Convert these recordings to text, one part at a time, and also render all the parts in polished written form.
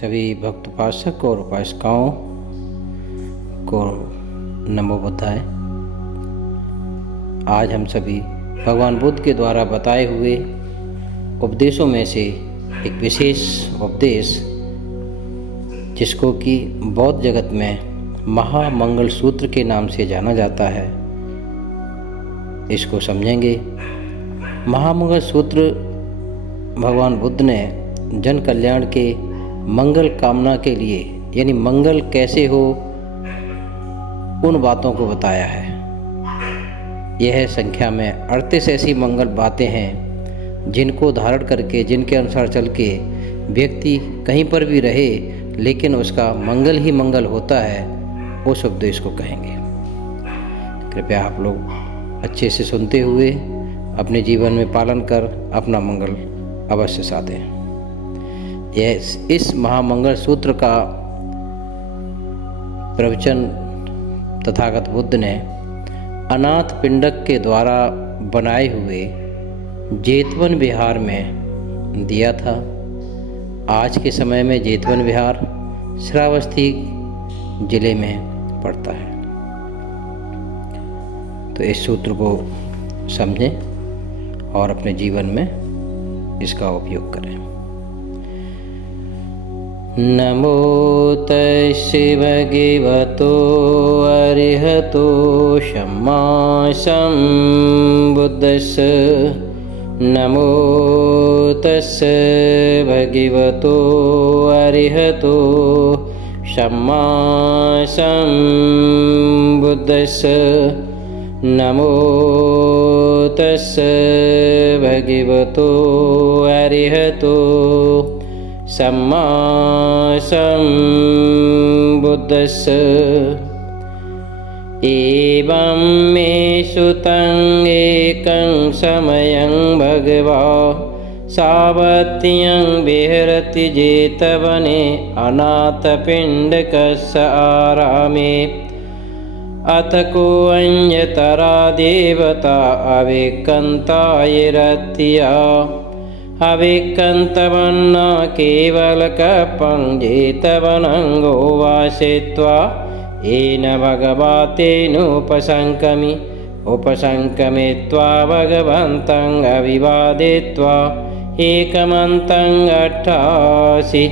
सभी भक्त उपासक और उपासिकाओं को नमो बुद्धाय। आज हम सभी भगवान बुद्ध के द्वारा बताए हुए उपदेशों में से एक विशेष उपदेश, जिसको कि बौद्ध जगत में महामंगल सूत्र के नाम से जाना जाता है, इसको समझेंगे। महामंगल सूत्र भगवान बुद्ध ने जन कल्याण के मंगल कामना के लिए, यानी मंगल कैसे हो, उन बातों को बताया है। यह संख्या में 38 ऐसी मंगल बातें हैं जिनको धारण करके, जिनके अनुसार चल के व्यक्ति कहीं पर भी रहे लेकिन उसका मंगल ही मंगल होता है, उस उपदेश को कहेंगे। कृपया आप लोग अच्छे से सुनते हुए अपने जीवन में पालन कर अपना मंगल अवश्य साधें। इस महामंगल सूत्र का प्रवचन तथागत बुद्ध ने अनाथ पिंडक के द्वारा बनाए हुए जेतवन विहार में दिया था। आज के समय में जेतवन विहार श्रावस्ती जिले में पड़ता है। तो इस सूत्र को समझें और अपने जीवन में इसका उपयोग करें। नमो तस्से भगवतो अरहतो सम्मा सम्बुद्दस्स। नमो तस्से भगवतो अरहतो सम्मा सम्बुद्दस्स। नमो तस्से भगवतो अरहतो सम्मा सम्बुद्दस्स। एवं मे सुतं एकं समयं भगवा सावत्यं विहरति जेतवने अनाथपिण्डकस्य आरामे। अथ को अन्यतरा देवता अविकन्तायरत्या। अविकन्तवन्ना केवलकपं जेतवनङ्गो वासित्वा येन भगवतेनुपसङ्कमि। उपसङ्कमित्वा भगवन्तं अभिवादयित्वा एकमन्तं 88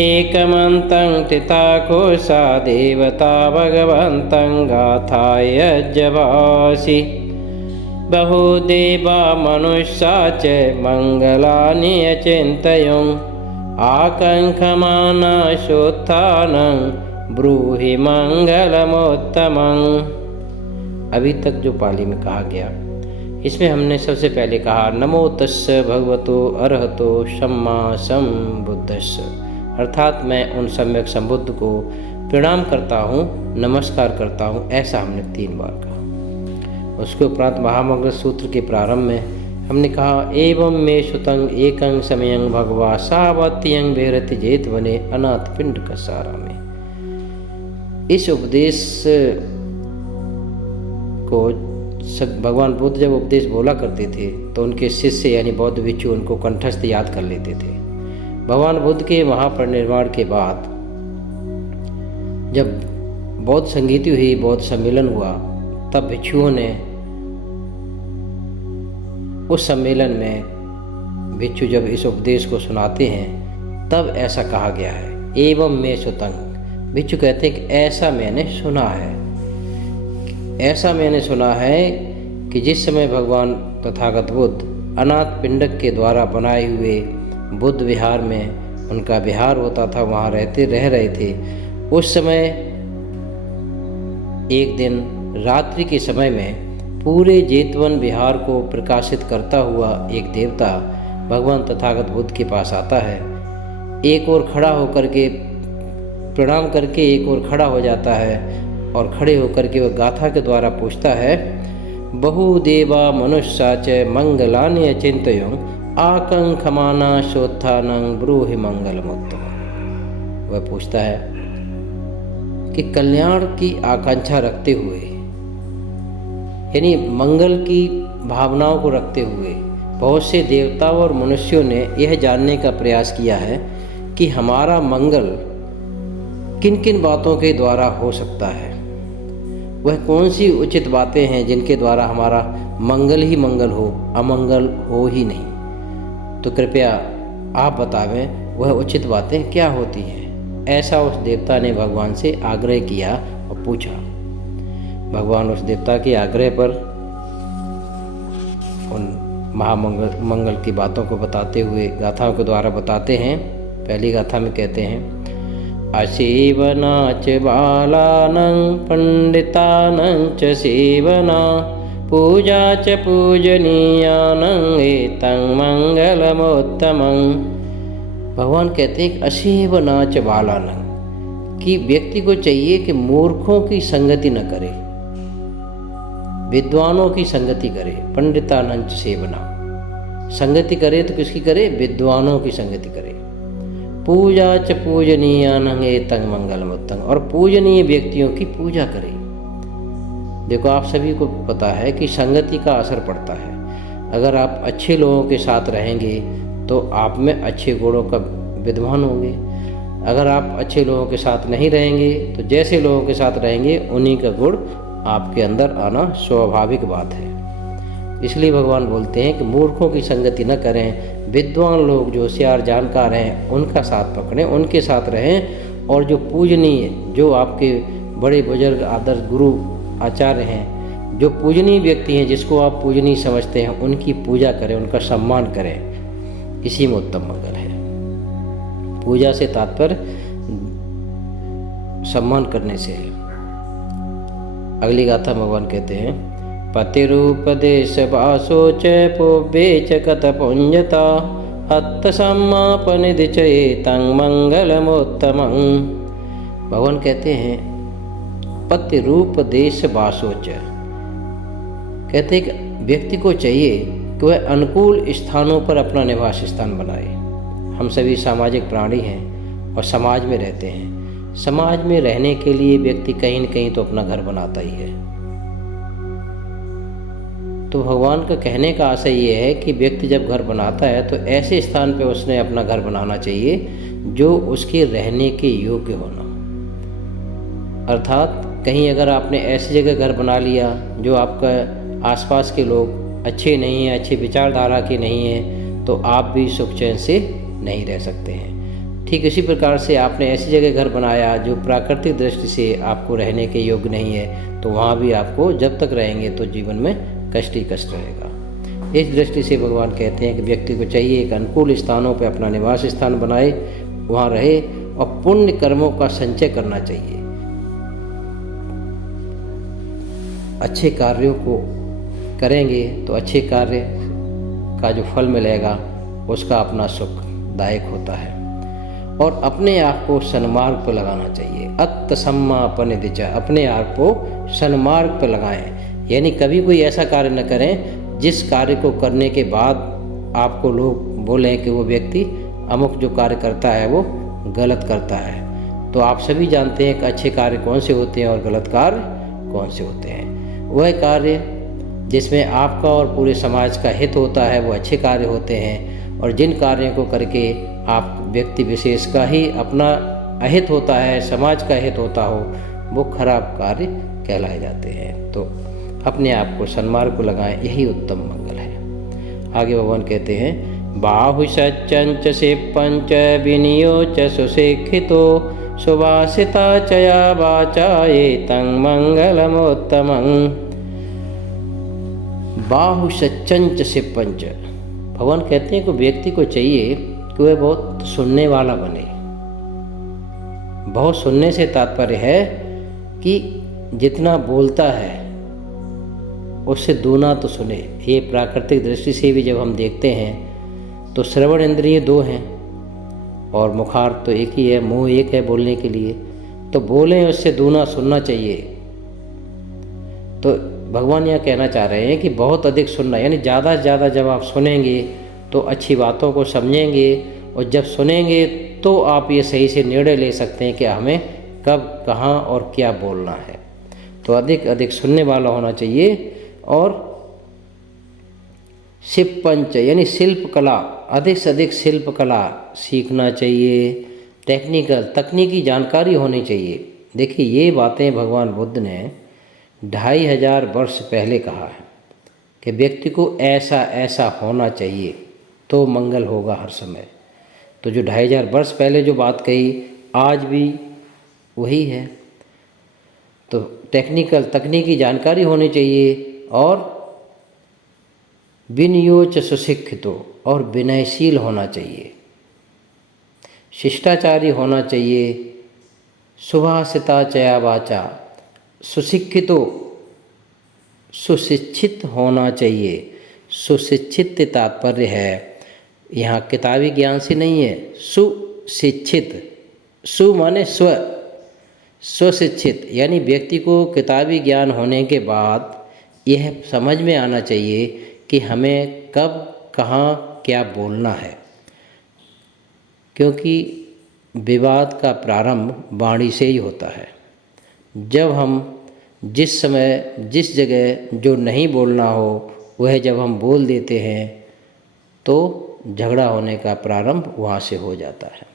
एकमन्तं तिताकोसा देवता भगवन्तं गाथाय जवासि। बहुदेवा मनुष्या च मङ्गलानि अचिन्तयन् आकाङ्क्षमाणाशोत्थानं ब्रूहि मङ्गलमुत्तमम्। अभी तक जो पाली में कहा गया, इसमें हमने सबसे पहले कहा नमो तस्से भगवतो अरहतो सम्मा सम्बुद्दस्स, अर्थात मैं उन सम्यक संबुद्ध को प्रणाम करता हूँ, नमस्कार करता हूँ, ऐसा हमने 3 बार कहा। उसके उपरांत महामंगल सूत्र के प्रारंभ में हमने कहा एवं मे सुतं एकं समयं भगवा सावत्यं विहरति जेतवने अनाथ पिण्डकस्य आरामे। इस उपदेश को भगवान बुद्ध जब उपदेश बोला करते थे तो उनके शिष्य यानी बौद्ध भिक्षु उनको कंठस्थ याद कर लेते थे। भगवान बुद्ध के महापरिनिर्वाण के बाद जब बौद्ध संगीति हुई, बौद्ध सम्मेलन हुआ, तब भिक्षुओं ने उस सम्मेलन में भिक्षु जब इस उपदेश को सुनाते हैं तब ऐसा कहा गया है एवं मे सुतं। भिक्षु कहते हैं कि ऐसा मैंने सुना है, ऐसा मैंने सुना है कि जिस समय भगवान तथागत बुद्ध अनाथ पिंडक के द्वारा बनाए हुए बुद्ध विहार में उनका विहार होता था, वहाँ रह रहे थे, उस समय एक दिन रात्रि के समय में पूरे जेतवन विहार को प्रकाशित करता हुआ एक देवता भगवान तथागत बुद्ध के पास आता है। एक ओर खड़ा होकर के प्रणाम करके एक ओर खड़ा हो जाता है और खड़े होकर के वह गाथा के द्वारा पूछता है बहुदेवा मनुष्या च मंगलानि अचिन्तयन् आकाङ्क्षमाणाशोत्थानं ब्रूहि मङ्गलमुत्तमम्। वह पूछता है कि कल्याण की आकांक्षा रखते हुए, यानी मंगल की भावनाओं को रखते हुए बहुत से देवताओं और मनुष्यों ने यह जानने का प्रयास किया है कि हमारा मंगल किन किन बातों के द्वारा हो सकता है, वह कौन सी उचित बातें हैं जिनके द्वारा हमारा मंगल ही मंगल हो, अमंगल हो ही नहीं। तो कृपया आप बतावें वह उचित बातें क्या होती हैं। ऐसा उस देवता ने भगवान से आग्रह किया और पूछा। भगवान उस देवता के आग्रह पर उन मंगल की बातों को बताते हुए गाथाओं के द्वारा बताते हैं। पहली गाथा में कहते हैं, असेवना च बालानं पंडितानं च सेवना पूजा च पूजनीयानं एतं मंगलमोत्तमं। भगवान कहते हैं कि असेवना च बालानं, कि व्यक्ति को चाहिए कि मूर्खों की संगति न करे, विद्वानों की संगति करे। पंडितानं च सेवना, संगति करे तो किसकी करे? विद्वानों की संगति करे। पूजा च पूजनीयानं एतं मंगलमोत्तमं, और पूजनीय व्यक्तियों की पूजा करे। देखो, आप सभी को पता है कि संगति का असर पड़ता है। अगर आप अच्छे लोगों के साथ रहेंगे तो आप में अच्छे गुणों का विद्वान होंगे। अगर आप अच्छे लोगों के साथ नहीं रहेंगे तो जैसे लोगों के साथ रहेंगे उन्हीं का गुण आपके अंदर आना स्वाभाविक बात है। इसलिए भगवान बोलते हैं कि मूर्खों की संगति न करें, विद्वान लोग जो होशियार जानकार हैं उनका साथ पकड़ें, उनके साथ रहें। और जो पूजनीय, जो आपके बड़े बुजुर्ग आदर्श गुरु आचार्य हैं, जो पूजनीय व्यक्ति हैं, जिसको आप पूजनीय समझते हैं, उनकी पूजा करें, उनका सम्मान करें। इसी में उत्तम मंगल है। पूजा से तात्पर्य सम्मान करने से है। अगली गाथा भगवान कहते हैं, पतिरूपदेश वासो च पुब्बे च कतपुंजता हत्त सम्मापनिधि च एतं मंगलमोत्तमं। भगवान कहते हैं पति रूप देश वासो च, कहते हैं कि व्यक्ति को चाहिए कि वह अनुकूल स्थानों पर अपना निवास स्थान बनाए। हम सभी सामाजिक प्राणी हैं और समाज में रहते हैं। समाज में रहने के लिए व्यक्ति कहीं न कहीं तो अपना घर बनाता ही है। तो भगवान का कहने का आशय ये है कि व्यक्ति जब घर बनाता है तो ऐसे स्थान पे उसने अपना घर बनाना चाहिए जो उसके रहने के योग्य होना। अर्थात कहीं अगर आपने ऐसी जगह घर बना लिया जो आपका आसपास के लोग अच्छे नहीं हैं, अच्छी विचारधारा के नहीं हैं, तो आप भी सुख चैन से नहीं रह सकते हैं। ठीक इसी प्रकार से आपने ऐसी जगह घर बनाया जो प्राकृतिक दृष्टि से आपको रहने के योग्य नहीं है, तो वहाँ भी आपको जब तक रहेंगे तो जीवन में कष्ट ही कष्ट रहेगा। इस दृष्टि से भगवान कहते हैं कि व्यक्ति को चाहिए एक अनुकूल स्थानों पर अपना निवास स्थान बनाए, वहाँ रहे और पुण्य कर्मों का संचय करना चाहिए। अच्छे कार्यों को करेंगे तो अच्छे कार्य का जो फल मिलेगा उसका अपना सुखदायक होता है। और अपने आप को सन्मार्ग पर लगाना चाहिए। अत्त सम्मापनिधि च, अपने आप को सन्मार्ग पर लगाएं। यानी कभी कोई ऐसा कार्य न करें जिस कार्य को करने के बाद आपको लोग बोलें कि वो व्यक्ति अमुक जो कार्य करता है वो गलत करता है। तो आप सभी जानते हैं कि अच्छे कार्य कौन से होते हैं और गलत कार्य कौन से होते हैं। वह कार्य जिसमें आपका और पूरे समाज का हित होता है वो अच्छे कार्य होते हैं, और जिन कार्यों को करके आप व्यक्ति विशेष का ही अपना अहित होता है, समाज का हित होता हो, वो खराब कार्य कहलाए जाते हैं। तो अपने आप को सन्मार्ग को लगाएं, यही उत्तम मंगल है। आगे भगवान कहते हैं, बाहु सच्चंच से पंच विनियो च सुशिक्षितो सुभाषिता चया वाचा एतं मंगलमोत्तमं। बाहु सच्चंच से पंच, भगवान कहते हैं कि व्यक्ति को चाहिए कि वह बहुत सुनने वाला बने। बहुत सुनने से तात्पर्य है कि जितना बोलता है उससे दूना तो सुने। ये प्राकृतिक दृष्टि से भी जब हम देखते हैं तो श्रवण इंद्रिय दो हैं और मुखार तो एक ही है, मुंह एक है बोलने के लिए, तो बोलें उससे दूना सुनना चाहिए। तो भगवान यह कहना चाह रहे हैं कि बहुत अधिक सुनना, यानी ज़्यादा से ज़्यादा जब आप सुनेंगे तो अच्छी बातों को समझेंगे, और जब सुनेंगे तो आप ये सही से निर्णय ले सकते हैं कि हमें कब कहाँ और क्या बोलना है। तो अधिक अधिक सुनने वाला होना चाहिए। और शिव पंच यानी शिल्प कला, अधिक से अधिक शिल्प कला सीखना चाहिए। तकनीकी जानकारी होनी चाहिए। देखिए, ये बातें भगवान बुद्ध ने 2500 वर्ष पहले कहा है कि व्यक्ति को ऐसा ऐसा होना चाहिए तो मंगल होगा हर समय। तो जो 2500 वर्ष पहले जो बात कही आज भी वही है। तो तकनीकी जानकारी होनी चाहिए और विनयोच सुशिक्षितो और विनयशील होना चाहिए, शिष्टाचारी होना चाहिए, सुभाषिता चया वाचा, सुशिक्षितो सुशिक्षित होना चाहिए। सुशिक्षित तात्पर्य है यहाँ किताबी ज्ञान से नहीं है, सुशिक्षित, सु माने स्वशिक्षित, यानी व्यक्ति को किताबी ज्ञान होने के बाद यह समझ में आना चाहिए कि हमें कब कहाँ क्या बोलना है, क्योंकि विवाद का प्रारंभ वाणी से ही होता है। जब हम जिस समय जिस जगह जो नहीं बोलना हो वह जब हम बोल देते हैं तो झगड़ा होने का प्रारंभ वहाँ से हो जाता है।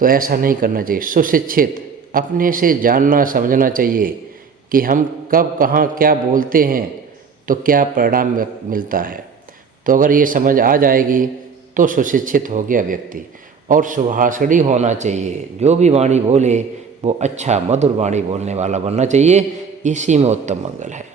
तो ऐसा नहीं करना चाहिए। सुशिक्षित, अपने से जानना समझना चाहिए कि हम कब कहाँ क्या बोलते हैं तो क्या परिणाम मिलता है। तो अगर ये समझ आ जाएगी तो सुशिक्षित हो गया व्यक्ति। और सुभाषिणी होना चाहिए, जो भी वाणी बोले वो अच्छा मधुर वाणी बोलने वाला बनना चाहिए, इसी में उत्तम मंगल है।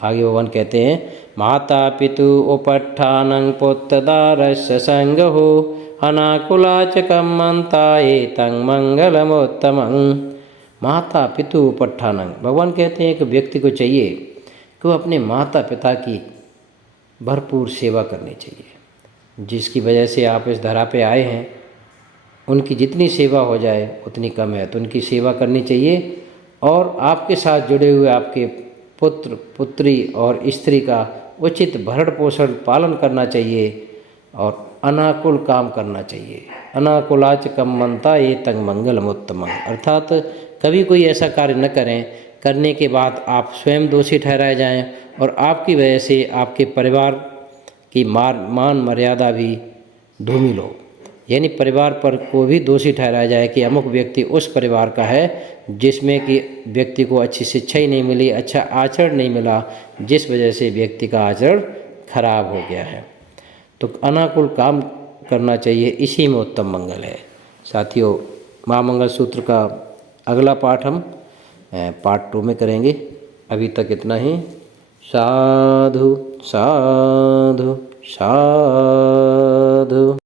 आगे भगवान कहते हैं, माता पितु उपट्ठानं पुत्रदारस्य संगहो अनाकुलाचकं मंताये तं मंगलमोत्तमं। माता पितु उपट्ठानं, भगवान कहते हैं कि व्यक्ति को चाहिए कि वो अपने माता पिता की भरपूर सेवा करनी चाहिए। जिसकी वजह से आप इस धरा पे आए हैं उनकी जितनी सेवा हो जाए उतनी कम है, तो उनकी सेवा करनी चाहिए। और आपके साथ जुड़े हुए आपके पुत्र पुत्री और स्त्री का उचित भरण पोषण पालन करना चाहिए और अनाकुल काम करना चाहिए। अनाकुलाच कम मनता ये तंग मंगलमोत्तम, अर्थात कभी कोई ऐसा कार्य न करें करने के बाद आप स्वयं दोषी ठहराए जाएं और आपकी वजह से आपके परिवार की मान मर्यादा भी धूमिल हो। यानी परिवार पर को भी दोषी ठहराया जाए कि अमुक व्यक्ति उस परिवार का है जिसमें कि व्यक्ति को अच्छी शिक्षा ही नहीं मिली, अच्छा आचरण नहीं मिला, जिस वजह से व्यक्ति का आचरण खराब हो गया है। तो अनाकुल काम करना चाहिए, इसी में उत्तम मंगल है। साथियों, महामंगल सूत्र का अगला पाठ हम पार्ट 2 में करेंगे। अभी तक इतना ही। साधु साधु साधु।